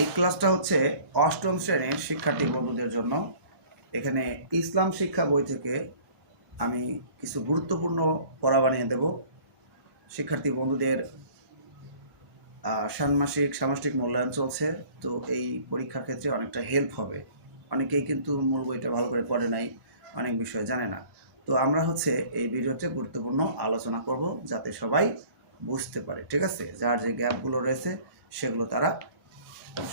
এই ক্লাসটা হচ্ছে অষ্টম শ্রেণীর শিক্ষার্থী বন্ধুদের জন্য। এখানে ইসলাম শিক্ষা বই থেকে আমি কিছু গুরুত্বপূর্ণ পড়া বানিয়ে দেব। শিক্ষার্থী বন্ধুদের ষান্মাসিক সামষ্টিক মূল্যায়ন চলছে, তো এই পরীক্ষার ক্ষেত্রে অনেকটা হেল্প হবে। অনেকেই কিন্তু মূল বইটা ভালো করে পড়ে নাই, অনেক বিষয় জানে না। তো আমরা হচ্ছে এই ভিডিওতে গুরুত্বপূর্ণ আলোচনা করব যাতে সবাই বুঝতে পারে, ঠিক আছে? যার যে গ্যাপগুলো রয়েছে সেগুলো তারা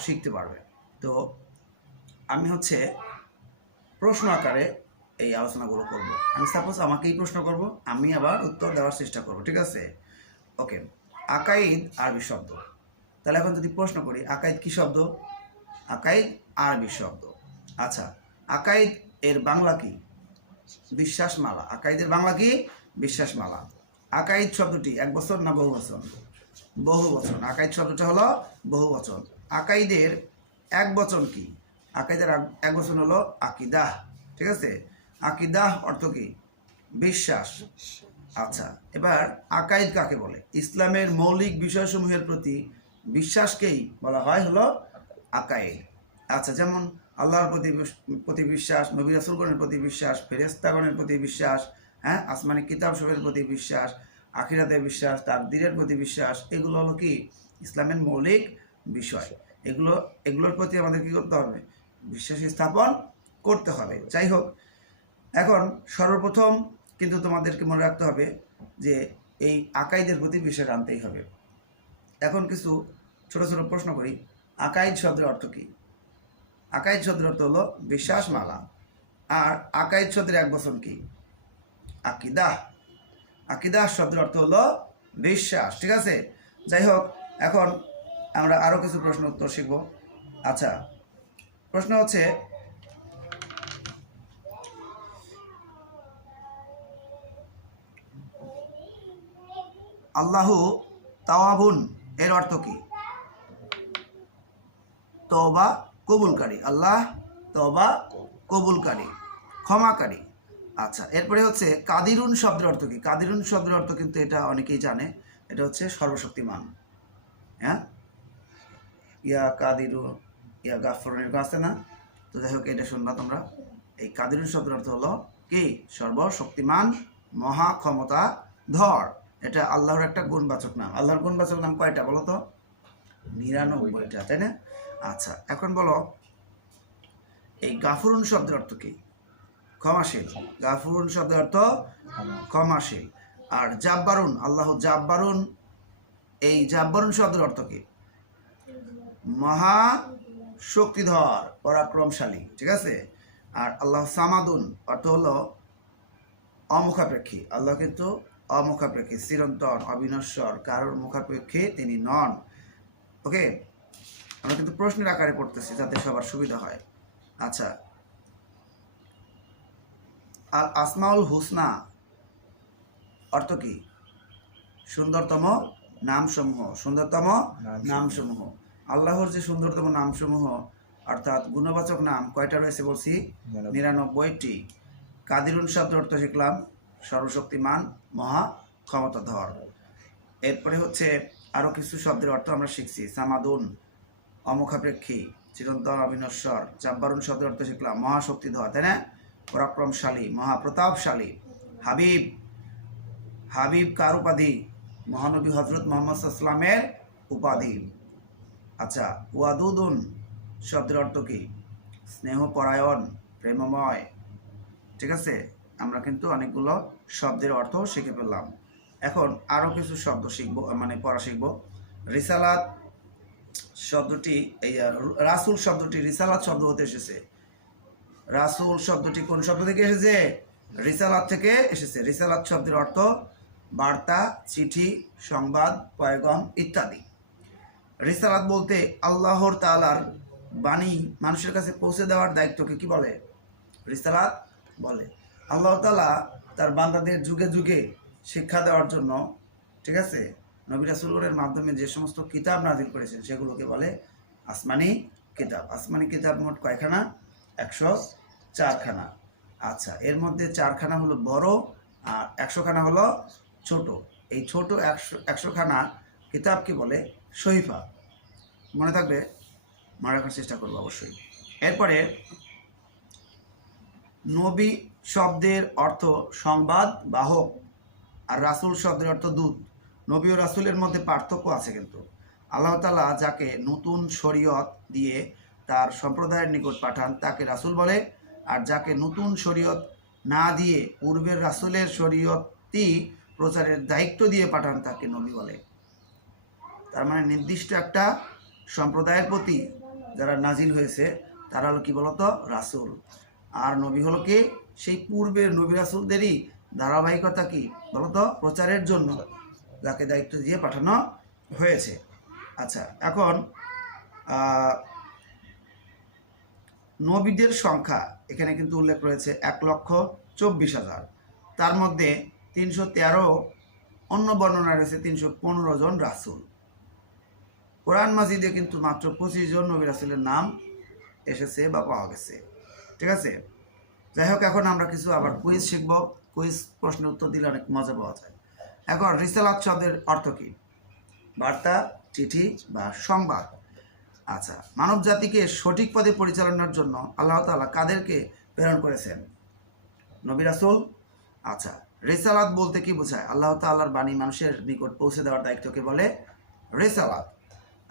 শিখতে পারবে। তো আমি হচ্ছে প্রশ্ন আকারে এই আলোচনাগুলো করব। আমি সাপোজ আমাকেই প্রশ্ন করব, আমি আবার উত্তর দেওয়ার চেষ্টা করব, ঠিক আছে? ওকে। আকাইদ আরবি শব্দ। তাহলে এখন যদি প্রশ্ন করি, আকাইদ কি শব্দ? আকাইদ আরবি শব্দ। আচ্ছা, আকাইদ এর বাংলা কি? বিশ্বাসমালা। আকাইদের বাংলা কি? বিশ্বাসমালা। আকাইদ শব্দটি এক বছর না বহু বচন? বহু বচন। আকাইদ শব্দটা হলো বহু বচন। আকাইদের এক বচন কি? আকাইদের এক বচন হলো আকিদাহ, ঠিক আছে? আকিদাহ অর্থ কি? বিশ্বাস। আচ্ছা, এবার আকাইদ কাকে বলে? ইসলামের মৌলিক বিষয়সমূহের প্রতি বিশ্বাসকেই বলা হয় হলো আকাইদ। আচ্ছা, যেমন আল্লাহর প্রতি বিশ্বাস, নবী রাসূলগণের প্রতি বিশ্বাস, ফেরেশতাগণের প্রতি বিশ্বাস, হ্যাঁ, আসমানি কিতাবসমূহের প্রতি বিশ্বাস, আখিরাতের বিশ্বাস, তাকদীরের প্রতি বিশ্বাস, এগুলো হলো কি ইসলামের মৌলিক বিষয়। এগুলোর প্রতি আমাদের কি করতে হবে? বিশ্বাস স্থাপন করতে হবে। যাই হোক, এখন সর্বপ্রথম কিন্তু তোমাদেরকে মনে রাখতে হবে যে এই আকাইদের প্রতি বিশ্বাস আনতেই হবে। এখন কিছু ছোট ছোট প্রশ্ন করি। আকাইদ শব্দের অর্থ কি? আকাইদ শব্দের অর্থ হলো বিশ্বাসমালা। আর আকাইদ শব্দের এক বচন কি? আকিদাহ। আকিদাহ শব্দের অর্থ হলো বিশ্বাস, ঠিক আছে? যাই হোক, এখন আমরা আরও কিছু প্রশ্ন উত্তর শিখব। আচ্ছা, প্রশ্ন হচ্ছে আল্লাহু তাওয়াবুন এর অর্থ কি? তওবা কবুলকারী। আল্লাহ তওবা কবুলকারী, ক্ষমাকারী। আচ্ছা, এরপরে হচ্ছে কাদিরুন শব্দের অর্থ কি? কাদিরুন শব্দের অর্থ কিন্তু এটা অনেকেই জানে, এটা হচ্ছে সর্বশক্তিমান। হ্যাঁ, ইয়া কাদিরু ইয়া গাফরুন এরকম আছে না? তো যাই হোক, এটা শুনবা তোমরা। এই কাদিরুন শব্দের অর্থ হলো কি? সর্বশক্তিমান, মহা ক্ষমতা ধর। এটা আল্লাহর একটা গুণবাচক নাম। আল্লাহর গুণবাচক নাম কয়টা বলো তো? 99টা, তাই না? আচ্ছা, এখন বলো এই গাফুরুন শব্দের অর্থ কি? ক্ষমাশীল। গাফুরুন শব্দের অর্থ ক্ষমাশীল। আর জাব্বারুন, আল্লাহ জাব্বারুন, এই জাব্বারুন শব্দের অর্থ কি? মহা শক্তিধর, পরাক্রমশালী, ঠিক আছে? আর আল্লাহ সামাদুন অর্থ হলো অমুখাপেক্ষী। আল্লাহ কিন্তু অমুখাপেক্ষী, চিরন্তন, অবিনশ্বর, কারোর মুখাপেক্ষী তিনি নন। ওকে, আমরা কিন্তু প্রশ্নের আকারে পড়তেছি যাতে সবার সুবিধা হয়। আচ্ছা, আল আসমাউল হুসনা অর্থ কি? সুন্দরতম নামসমূহ। সুন্দরতম নামসমূহ। আল্লাহর যে সুন্দরতম নামসমূহ অর্থাৎ গুণবাচক নাম কয়টা রয়েছে বলছি? 99টি। কাদিরুন শব্দের অর্থ শিখলাম সর্বশক্তিমান, মহা ক্ষমতাধর। এরপরে হচ্ছে আরও কিছু শব্দের অর্থ আমরা শিখছি। সামাদুন অমুখাপেক্ষী, চিরন্তন, অবিনশ্বর। জাব্বারুন শব্দের অর্থ শিখলাম মহাশক্তিধর, তাই না? পরাক্রমশালী, মহাপ্রতাপশালী। হাবিব, হাবিব কার উপাধি? মহানবী হজরত মোহাম্মদ সাল্লামের উপাধি। আচ্ছা, ওয়াদুদুন শব্দের অর্থ কি? স্নেহপরায়ণ, প্রেমময়, ঠিক আছে? আমরা কিন্তু অনেকগুলো শব্দের অর্থ শিখে ফেললাম। এখন আরও কিছু শব্দ শিখবো, মানে পড়া শিখবো। রিসালাত শব্দটি, এই রাসূল শব্দটি রিসালাত শব্দ হতে এসেছে। রাসূল শব্দটি কোন শব্দ থেকে এসেছে? রিসালাত থেকে এসেছে। রিসালাত শব্দের অর্থ বার্তা, চিঠি, সংবাদ, পয়গম ইত্যাদি। রিসালাত বলতে আল্লাহর তাআলার বাণী মানুষের কাছে পৌঁছে দেওয়ার দায়িত্বকে কি বলে? রিসালাত বলে। আল্লাহ তাআলা তার বান্দাদের যুগে যুগে শিক্ষা দেওয়ার জন্য, ঠিক আছে, নবী রাসূলগণের মাধ্যমে যে সমস্ত কিতাব নাজিল করেছেন সেগুলোকে বলে আসমানি কিতাব। আসমানি কিতাব মোট কয়খানা? 104খানা। আচ্ছা, এর মধ্যে 4খানা হলো বড় আর 100খানা হলো ছোট। এই ছোট 100খানা কিতাব কি বলে? সহিফা। মনে থাকবে, মনে রাখার চেষ্টা করবো অবশ্যই। এরপরে নবী শব্দের অর্থ সংবাদ বাহক, আর রাসূল শব্দের অর্থ দূত। নবী ও রাসূলের মধ্যে পার্থক্য আছে, কিন্তু আল্লাহ তাআলা যাকে নতুন শরীয়ত দিয়ে তার সম্প্রদায়ের নিকট পাঠান তাকে রাসূল বলে, আর যাকে নতুন শরীয়ত না দিয়ে পূর্বের রাসূলের শরীয়তই প্রচারের দায়িত্ব দিয়ে পাঠান তাকে নবী বলে। তার মানে নির্দিষ্ট একটা সম্প্রদায়ের প্রতি যারা নাজিল হয়েছে তারা হলো কি বলতো রাসূল, আর নবী হলো কি সেই পূর্বের নবী রাসূলদেরই ধারাবাহিকতা কি বলতো প্রচারের জন্য যাকে দায়িত্ব দিয়ে পাঠানো হয়েছে। আচ্ছা, এখন নবীদের সংখ্যা এখানে কিন্তু উল্লেখ রয়েছে 1,24,000, তার মধ্যে 313, অন্য বর্ণনা রয়েছে 315 জন রাসূল। কোরআন মাজিদে কিন্তু মাত্র 25 জন নবী রাসূলের নাম এসেছে বা পাওয়া গেছে। ঠিক আছে, যাই হোক, এখন আমরা কিছু আবার কুইজ শিখব। কুইজ প্রশ্নের উত্তর দিলে অনেক মজা পাওয়া যায়। এখন রিসালাত শব্দের অর্থ কি? বার্তা, চিঠি বা সংবাদ। আচ্ছা, মানব জাতিকে সঠিক পথে পরিচালনার জন্য আল্লাহ তাআলা কাদেরকে প্রেরণ করেছেন? নবী রাসূল। আচ্ছা, রিসালাত বলতে কি বোঝায়? আল্লাহ তাআলার বাণী মানুষের নিকট পৌঁছে দেওয়ার দায়িত্বকে বলে রিসালাত।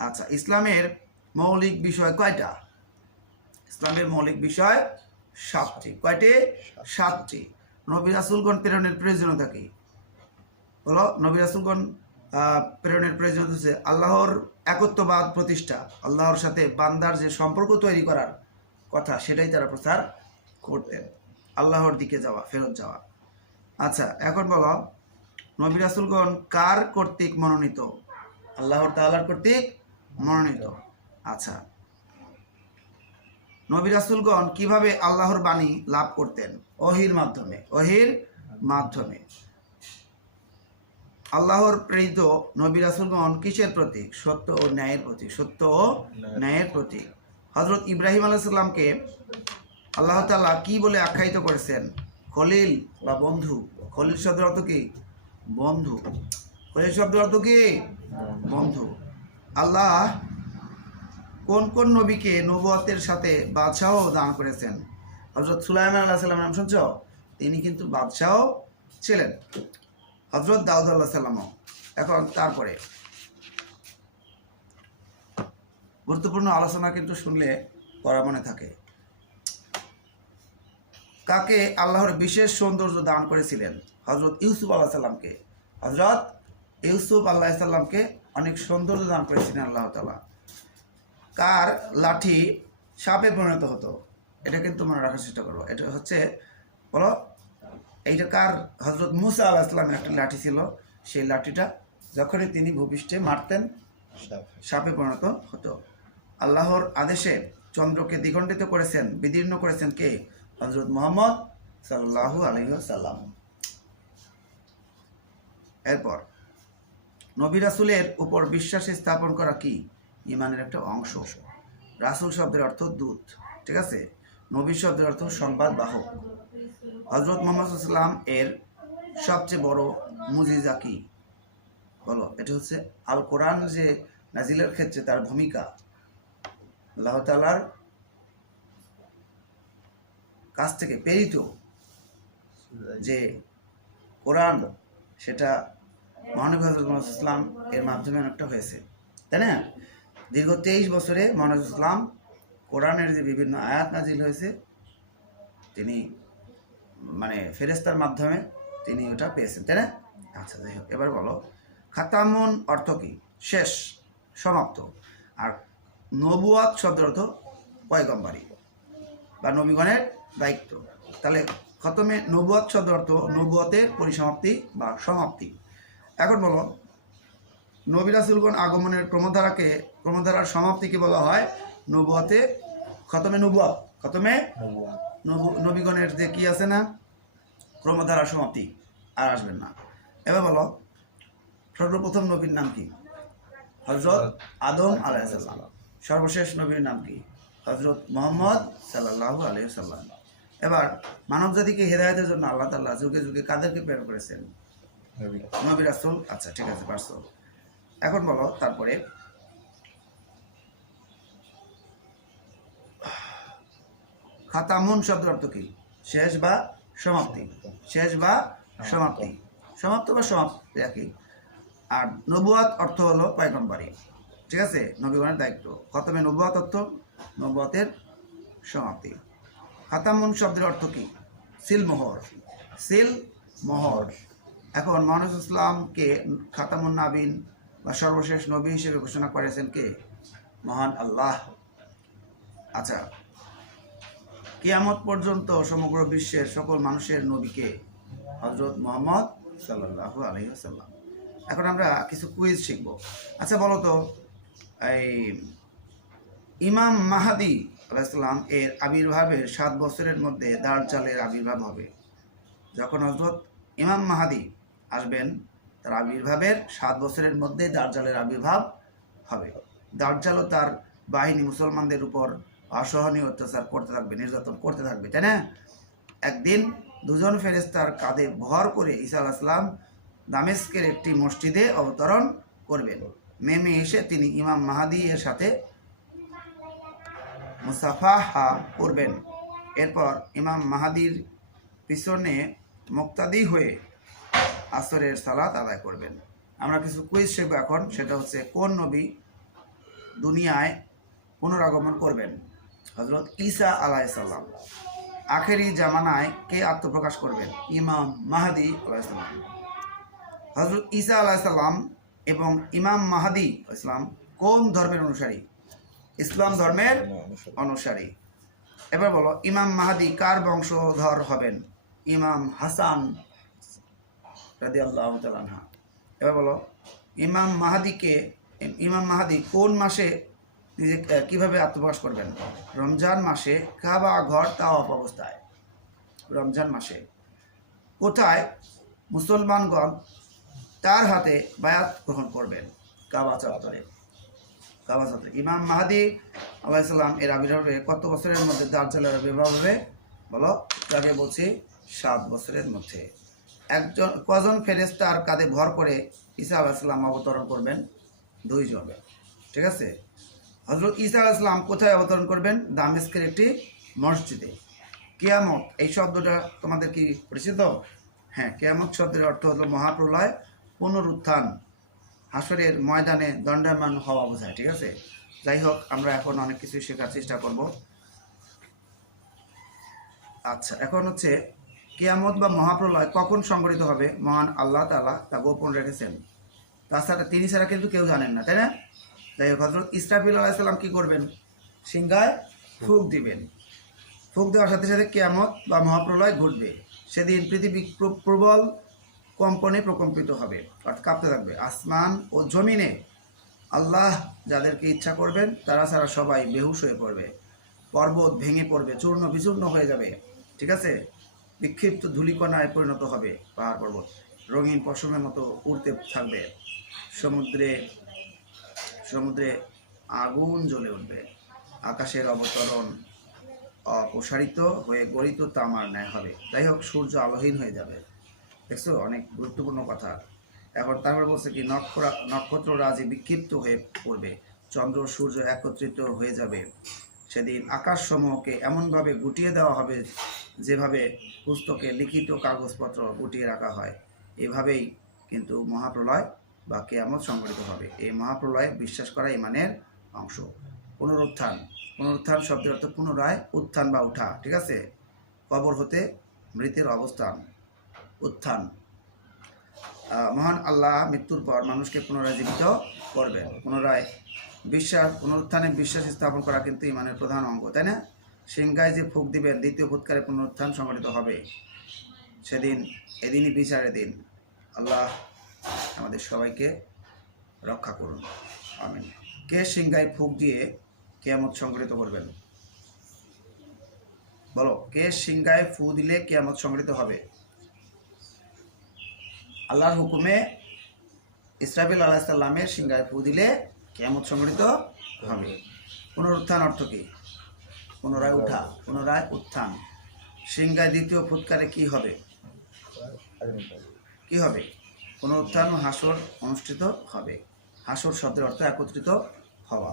আচ্ছা, ইসলামের মৌলিক বিষয় কয়টা? ইসলামের মৌলিক বিষয় 7টি। কয়টি? 7টি। নবী রাসূলগণ প্রেরণের প্রয়োজনীয়তা কি? বলো। নবী রাসূলগণ প্রেরণের প্রয়োজনীয়তা হচ্ছে আল্লাহর একত্ববাদ প্রতিষ্ঠা, আল্লাহর সাথে বান্দার যে সম্পর্ক তৈরি করার কথা সেটাই তারা প্রচার করতেন, আল্লাহর দিকে যাওয়া, ফেরত যাওয়া। আচ্ছা, এখন বলো, নবী রাসূলগণ কার কর্তৃক মনোনীত? আল্লাহর তাআলার কর্তৃক মনোনীত। আচ্ছা, নবী রাসূলগণ কিভাবে আল্লাহর বাণী লাভ করতেন? ওহীর মাধ্যমে। ওহীর মাধ্যমে। আল্লাহর প্রেরিত নবী রাসূলগণ কিসের প্রতীক? সত্য ও ন্যায়ের প্রতীক। সত্য ও ন্যায়ের প্রতীক। হযরত ইব্রাহিম আলাইহিস সালামকে আল্লাহ তাআলা কি বলে আখ্যায়িত করেছেন? খলিল বা বন্ধু। খলিল শব্দের অর্থ কি? বন্ধু। খলিল শব্দের অর্থ কি? বন্ধু। আল্লাহ কোন কোন নবীকে নবুয়তের সাথে বাদশাহ দান করেছেন? হযরত সুলাইমান আলাইহিস সালামের নাম শুনছো? তিনি কিন্তু বাদশাহ ছিলেন। হযরত দাউদ আলাইহিস সালামও। এখন তারপরে গুরুত্বপূর্ণ আলোচনা কিন্তু শুনলে পড়া মনে থাকে। কাকে আল্লাহর বিশেষ সৌন্দর্য দান করেছিলেন? হযরত ইউসুফ আলাইহিস সালামকে। হযরত ইউসুফ আলাইহিস সালামকে অনেক সৌন্দর্য দান করেছিলেন আল্লাহ তাআলা। কার লাঠি সাপে পরিণত হতো? এটা কিন্তু মনে রাখার চেষ্টা করবো। এটা হচ্ছে বলো, এইটা কার? হযরত মুসা আলাইহিস সালামের একটা লাঠি ছিল, সেই লাঠিটা যখনই তিনি ভূপৃষ্ঠে মারতেন সাপে পরিণত হতো। আল্লাহর আদেশে চন্দ্রকে দ্বিখণ্ডিত করেছেন, বিদীর্ণ করেছেন কে? হযরত মুহাম্মদ সাল্লাল্লাহু আলাইহি ওয়াসাল্লাম। এরপর নবী রাসূলের উপর বিশ্বাস স্থাপন করা কি? ঈমানের একটা অংশ। রাসূল শব্দের অর্থ দূত। ঠিক আছে, নবী শব্দের অর্থ সংবাদ বাহক। হযরত মুহাম্মদ সাল্লাল্লাহু আলাইহি ওয়াসাল্লাম এর সবচেয়ে বড় মুজিজা কি? বলো। এটা হচ্ছে আল কোরআন যে নাজিলের ক্ষেত্রে তার ভূমিকা, আল্লাহ তাআলার কাছ থেকে প্রেরিত যে কোরআন, সেটা মহানবী হযরত মুহাম্মদ সাল্লাল্লাহু আলাইহি ওয়াসাল্লাম এর মাধ্যমে অনেকটা হয়েছে, তাই না? দীর্ঘ 23 বছরে মহানবী সাল্লাল্লাহু আলাইহি ওয়াসাল্লাম কোরআনের যে বিভিন্ন আয়াত নাজিল হয়েছে তিনি মানে ফেরেশতার মাধ্যমে তিনি ওটা পেয়েছেন, তাই না? আচ্ছা, যাই হোক, এবার বলো, খাতামুন অর্থ কি? শেষ, সমাপ্ত। আর নবুয়াত শব্দের অর্থ পয়গম্বরী বা নবীগণের দায়িত্ব। তাহলে খতমে নবুয়াত শব্দের অর্থ নবুয়তের পরিসমাপ্তি বা সমাপ্তি। এখন বলো, নবী রাসূলগণ আগমনের ক্রমধারার সমাপ্তিকে বলা হয় নবুয়তে খতমে নবুয়াত। খতমে নবীগণের যে কি আছে না, ক্রমধারার সমাপ্তি, আর আসবেন না। এবার বলো, সর্বপ্রথম নবীর নাম কি? হযরত আদম আলাইহিস সালাম। সর্বশেষ নবীর নাম কি? হযরত মুহাম্মদ সাল্লাল্লাহু আলাইহি ওয়াসাল্লাম। এবার মানব জাতিকে হেদায়েতের জন্য আল্লাহ তাআলা যুগে যুগে কাদেরকে প্রেরণ করেছেন? নবী রাসূল। আচ্ছা, ঠিক আছে, পারছো। এখন বলো, তারপরে খাতামুন শব্দের অর্থ কি? শেষ বা সমাপ্তি, শেষ বা সমাপ্তি, সমাপ্ত বা সমাপ্তি একই। আর নবুয়াত অর্থ হলো পয়গম্বরী, ঠিক আছে, নবীগণের দায়িত্ব। খতমে নবুয়াত অর্থ নবুয়াতের সমাপ্তি। খাতামুন শব্দের অর্থ কি? সিল মোহর, সিল মোহর। এখন মহানবী ইসলামকে খাতামুন নাবিন বা সর্বশেষ নবী হিসেবে ঘোষণা করেছেন কে? মহান আল্লাহ। আচ্ছা, কিয়ামত পর্যন্ত সমগ্র বিশ্বের সকল মানুষের নবীকে হযরত মুহাম্মদ সাল্লাল্লাহু আলাইহি ওয়াসাল্লাম। এখন আমরা কিছু কুইজ শিখব। আচ্ছা বলো তো, এই ইমাম মাহাদি আলাইহিস সালাম এর আবির্ভাবের 7 বছরের মধ্যে দাজ্জালের আবির্ভাব হবে। যখন হযরত ইমাম মাহাদি আসবেন, তার আবির্ভাবের 7 বছরের মধ্যে দাজ্জালের আবির্ভাব হবে। দাজ্জাল ও তার বাহিনী মুসলমানদের উপর অসহনীয় অত্যাচার করতে থাকবে, নির্যাতন করতে থাকবে, তাই না? একদিন দুজন ফেরেশতার কাঁধে ভর করে ঈসা আলাইহিস সালাম দামেস্কের একটি মসজিদে অবতরণ করবেন। নেমে এসে তিনি ইমাম মাহাদি এর সাথে মুসাফাহা করবেন। এরপর ইমাম মাহাদির পিছনে মুক্তাদি হয়ে আসরের সালাত আদায় করবেন। আমরা কিছু কুইজ শিখব এখন। সেটা হচ্ছে, কোন নবী দুনিয়ায় পুনরাগমন করবেন? হযরত ঈসা আলাইহিস সালাম। আখেরি জামানায় কে আত্মপ্রকাশ করবেন? ইমাম মাহাদি আলাইহিস সালাম। হযরত ঈসা আলাইহিস সালাম এবং ইমাম মাহাদি ইসলাম কোন ধর্মের অনুসারী? ইসলাম ধর্মের অনুসারী। এবার বলো, ইমাম মাহাদি কার বংশধর হবেন? ইমাম হাসান রাদিয়াল্লাহু তাআলা আনহু। এবার বলো, ইমাম মাহাদি কোন মাসে নিজে কিভাবে আত্মপ্রকাশ করবেন? রমজান মাসে, কাবা ঘর তাওয়াফ অবস্থায়। রমজান মাসে। কোথায় মুসলমানগণ তার হাতে বায়াত গ্রহণ করবেন? কাবা চত্বরে। কাবা চত্বরে। ইমাম মাহাদি আলাইহিস সালাম এর আবির্ভাবে কত বছরের মধ্যে দাজ্জালের আবির্ভাব হবে? বলো, তাকে বলছি 7 বছরের মধ্যে। কজন ফেরেশতার কাঁধে ভর করে ঈসা আলাইহিস সালাম অবতরণ করবেন? 2 জন, ঠিক আছে। হযরত ঈসা আলাইহিস সালাম কোথায় অবতরণ করবেন? দামেস্কের একটি মসজিদে। কিয়ামত এই শব্দটা তোমাদের কি পরিচিত? হ্যাঁ, কিয়ামত শব্দের অর্থ হলো মহাপ্রলয়, পুনরুত্থান, হাসরের ময়দানে দণ্ডায়মান হওয়া বোঝায়, ঠিক আছে। যাই হোক, আমরা এখন অনেক কিছু শেখার চেষ্টা করব। আচ্ছা, এখন হচ্ছে কিয়ামত বা মহাপ্রলয় কখন সংঘটিত হবে? মহান আল্লাহ তাআলা তা গোপন রেখেছেন। তাছাড়া তিনি ছাড়া কিন্তু কেউ জানেন না, তাই না? যাই হোক, হযরত ইসরাফিল আলাইহিস সালাম কি করবেন? সিংহায় ফুঁক দিবেন। ফুঁক দেওয়ার সাথে সাথে কিয়ামত বা মহাপ্রলয় ঘটবে। সেদিন পৃথিবী প্রবল কম্পনে প্রকম্পিত হবে, অর্থাৎ কাঁপতে থাকবে। আসমান ও জমিনে আল্লাহ যাদেরকে ইচ্ছা করবেন তারা ছাড়া সবাই বেহুশ হয়ে পড়বে। পর্বত ভেঙে পড়বে, চূর্ণ বিচূর্ণ হয়ে যাবে, ঠিক আছে। বিক্ষিপ্ত ধূলিকণায় পরিণত হবে পাহাড় পর্বত, রঙিন পশমের মতো উড়তে থাকবে। সমুদ্রে আগুন জ্বলে উঠবে। আকাশের অবতরণ অপসারিত হয়ে গলিত তামার ন্যায় হবে। যাই হোক, সূর্য আলোহীন হয়ে যাবে। দেখছো, অনেক গুরুত্বপূর্ণ কথা। এখন তারপর বলছে কি, নক্ষত্ররাজি বিক্ষিপ্ত হয়ে পড়বে, চন্দ্র সূর্য একত্রিত হয়ে যাবে। সেদিন আকাশসমূহকে এমনভাবে গুটিয়ে দেওয়া হবে যেভাবে পুস্তকে লিখিত কাগজপত্র গুটিয়ে রাখা হয়। এভাবেই কিন্তু মহাপ্রলয় বা কিয়ামত সংঘটিত হবে। এই মহাপ্রলয়ে বিশ্বাস করা ঈমানের অংশ। পুনরুত্থান শব্দের অর্থ পুনরায় উত্থান বা উঠা, ঠিক আছে। কবর হতে মৃতের অবস্থান, উত্থান। মহান আল্লাহ মৃত্যুর পর মানুষকে পুনরায় জীবিত করবেন। পুনরুত্থানে বিশ্বাস স্থাপন করা কিন্তু ঈমানের প্রধান অঙ্গ, তাই না? সিংহায় যে ফুঁক দিবেন, দ্বিতীয় ফুৎকারে পুনরুত্থান সংঘটিত হবে। এদিনই বিচারের দিন। আল্লাহ আমাদের সবাইকে রক্ষা করুন, আমিন। কে সিংহায় ফুঁক দিয়ে কিয়ামত সংঘটিত করবেন? বলো, কে সিংহায় ফু দিলে কিয়ামত সংঘটিত হবে? আল্লাহর হুকুমে ইসরাফিল আলাইহিস সালামের সিংহায় ফু দিলে কিয়ামত সংঘটিত হবে। পুনরুত্থান অর্থ কি? পুনরায় উঠা, পুনরায় উত্থান। সিংহায় দ্বিতীয় ফুৎকারে কি হবে? কি হবে? পুনরুত্থান ও হাসর অনুষ্ঠিত হবে। হাসর শব্দের অর্থ একত্রিত হওয়া।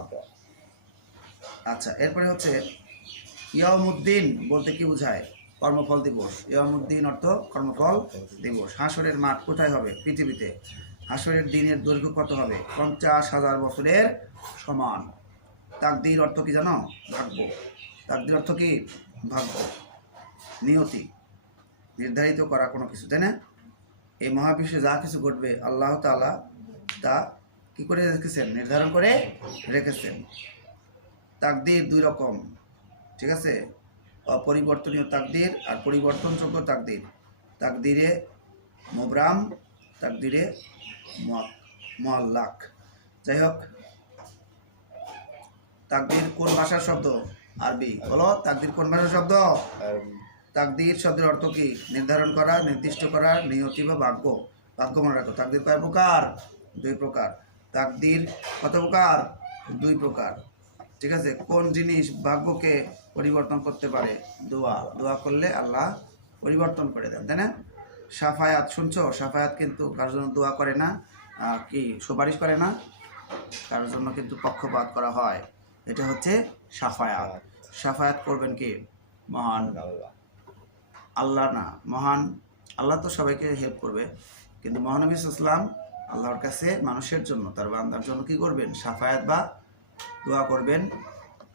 আচ্ছা, এরপরে হচ্ছে ইয়াউমুদ্দিন বলতে কি বোঝায়? কর্মফল দিবস। ইয়াউমুদ্দিন অর্থ কর্মফল দিবস। হাসরের মাঠ কোথায় হবে? পৃথিবীতে। হাসরের দিনের দৈর্ঘ্য কত হবে? 50,000 বছরের সমান। তাকদীর অর্থ কি জানো? ভাগ্য। তাকদীর অর্থ কি? ভাগ্য, নিয়তি, নির্ধারিত করা কোনো কিছু, তাই না? এই মহাবিশ্বে যা কিছু ঘটবে আল্লাহ তাআলা তা কি করে রেখেছেন? নির্ধারণ করে রেখেছেন। তাকদীর দুই রকম, ঠিক আছে? অপরিবর্তনীয় তাকদীর আর পরিবর্তনযোগ্য তাকদীর। তাকদীরে মুবরাম, তাকদীরে মুআল্লাক। যাই হোক, তাকদীর কোন ভাষার শব্দ? আরবি। বলো, তাকদীর কোন ভাষার শব্দ? তাকদীর শব্দের অর্থ কি? নির্ধারণ করা, নির্দিষ্ট করা, নিয়তি বা ভাগ্য। ভাগ্য মনে রাখো। তাকদীর কয় প্রকার? 2 প্রকার। তাকদীর কত প্রকার? 2 প্রকার, ঠিক আছে? কোন জিনিস ভাগ্যকে পরিবর্তন করতে পারে? দোয়া। দোয়া করলে আল্লাহ পরিবর্তন করে দেন, তাই না? সাফায়াত শুনছো? সাফায়াত কিন্তু কারোর জন্য দোয়া করে না, কি সুপারিশ করে না, কারোর জন্য কিন্তু পক্ষপাত করা হয়। এটা হচ্ছে সাফায়াত। সাফায়াত করবেন কি? মহান আল্লাহ না, মহান আল্লাহ তো সবাইকে হেল্প করবে, কিন্তু মহানবী ইসলাম আল্লাহর কাছে মানুষের জন্য, তার বান্দার জন্য কি করবেন? সাফায়াত বা দোয়া করবেন,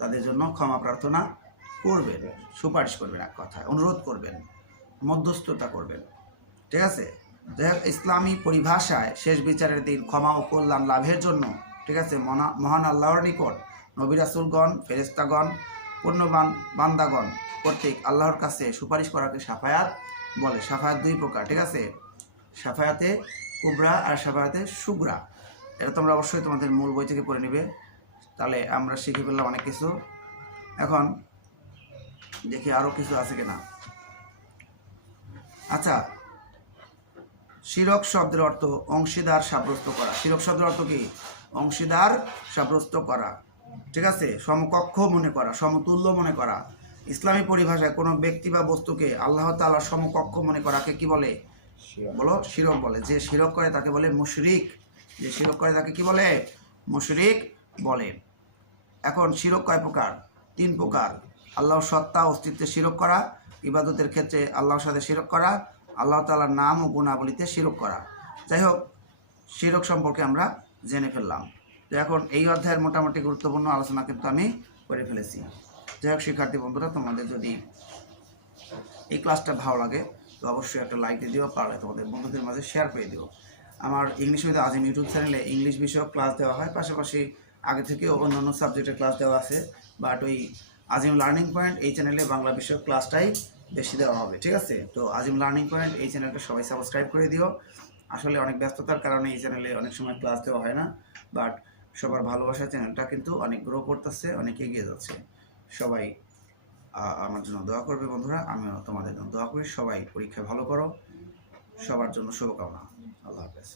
তাদের জন্য ক্ষমা প্রার্থনা করবেন, সুপারিশ করবেন, এক কথায় অনুরোধ করবেন, মধ্যস্থতা করবেন, ঠিক আছে? যাই হোক, ইসলামী পরিভাষায় শেষ বিচারের দিন ক্ষমা ও কল্যাণ লাভের জন্য, ঠিক আছে, মহান আল্লাহর নিকট নবী রাসূলগণ, ফেরেশতাগণ, পুণ্যবান বান্দাগণ কর্তৃক আল্লাহর কাছে সুপারিশ করাকে সাফায়াত বলে। সাফায়াত 2 প্রকার, ঠিক আছে? সাফায়াতে কুবরা আর সাফায়াতে সুগরা। এটা তোমরা অবশ্যই তোমাদের মূল বই থেকে পড়ে নেবে। তাহলে আমরা শিখে ফেললাম অনেক কিছু। এখন দেখি আরও কিছু আছে কিনা। আচ্ছা, শিরক শব্দের অর্থ অংশীদার সাব্যস্ত করা। শিরক শব্দের অর্থ কি? অংশীদার সাব্যস্ত করা, ঠিক আছে? সমকক্ষ মনে করা, সমতুল্য মনে করা। ইসলামী পরিভাষায় কোনো ব্যক্তি বা বস্তুকে আল্লাহ তাআলার সমকক্ষ মনে করাকে কি বলে? বলো, শিরক বলে। যে শিরক করে তাকে বলে মুশরিক। যে শিরক করে তাকে কি বলে? মুশরিক বলে। এখন শিরক কয় প্রকার? 3 প্রকার। আল্লাহর সত্তা অস্তিত্বে শিরক করা, ইবাদতের ক্ষেত্রে আল্লাহর সাথে শিরক করা, আল্লাহ তাআলার নাম ও গুণাবলীতে শিরক করা। যাই হোক, শিরক সম্পর্কে আমরা জেনে ফেললাম। তো এখন এই অধ্যায়ের মোটামুটি গুরুত্বপূর্ণ আলোচনা কিন্তু আমি করে ফেলেছি। যাই হোক শিক্ষার্থী বন্ধুরা, তোমাদের যদি এই ক্লাসটা ভালো লাগে তো অবশ্যই একটা লাইক দিয়ে দিও, পারলে তোমাদের বন্ধুদের মাঝে শেয়ার করে দিও। আমার ইংলিশ উইথ আজিম ইউটিউব চ্যানেলে ইংলিশ বিষয়ক ক্লাস দেওয়া হয়, পাশাপাশি আগে থেকে অন্যান্য সাবজেক্টের ক্লাস দেওয়া আছে, বাট ওই আজিম লার্নিং পয়েন্ট এই চ্যানেলে বাংলা বিষয়ক ক্লাসটাই বেশি দেওয়া হবে, ঠিক আছে? তো আজিম লার্নিং পয়েন্ট এই চ্যানেলটা সবাই সাবস্ক্রাইব করে দিও। আসলে অনেক ব্যস্ততার কারণে এই চ্যানেলে অনেক সময় ক্লাস দেওয়া হয় না, বাট সবার ভালোবাসা চ্যানেলটা কিন্তু অনেক গ্রো করতেছে, অনেক এগিয়ে যাচ্ছে। সবাই আমার জন্য দোয়া করবে বন্ধুরা, আমিও তোমাদের জন্য দোয়া করি। সবাই পরীক্ষায় ভালো করো, সবার জন্য শুভকামনা। আল্লাহ হাফেজ।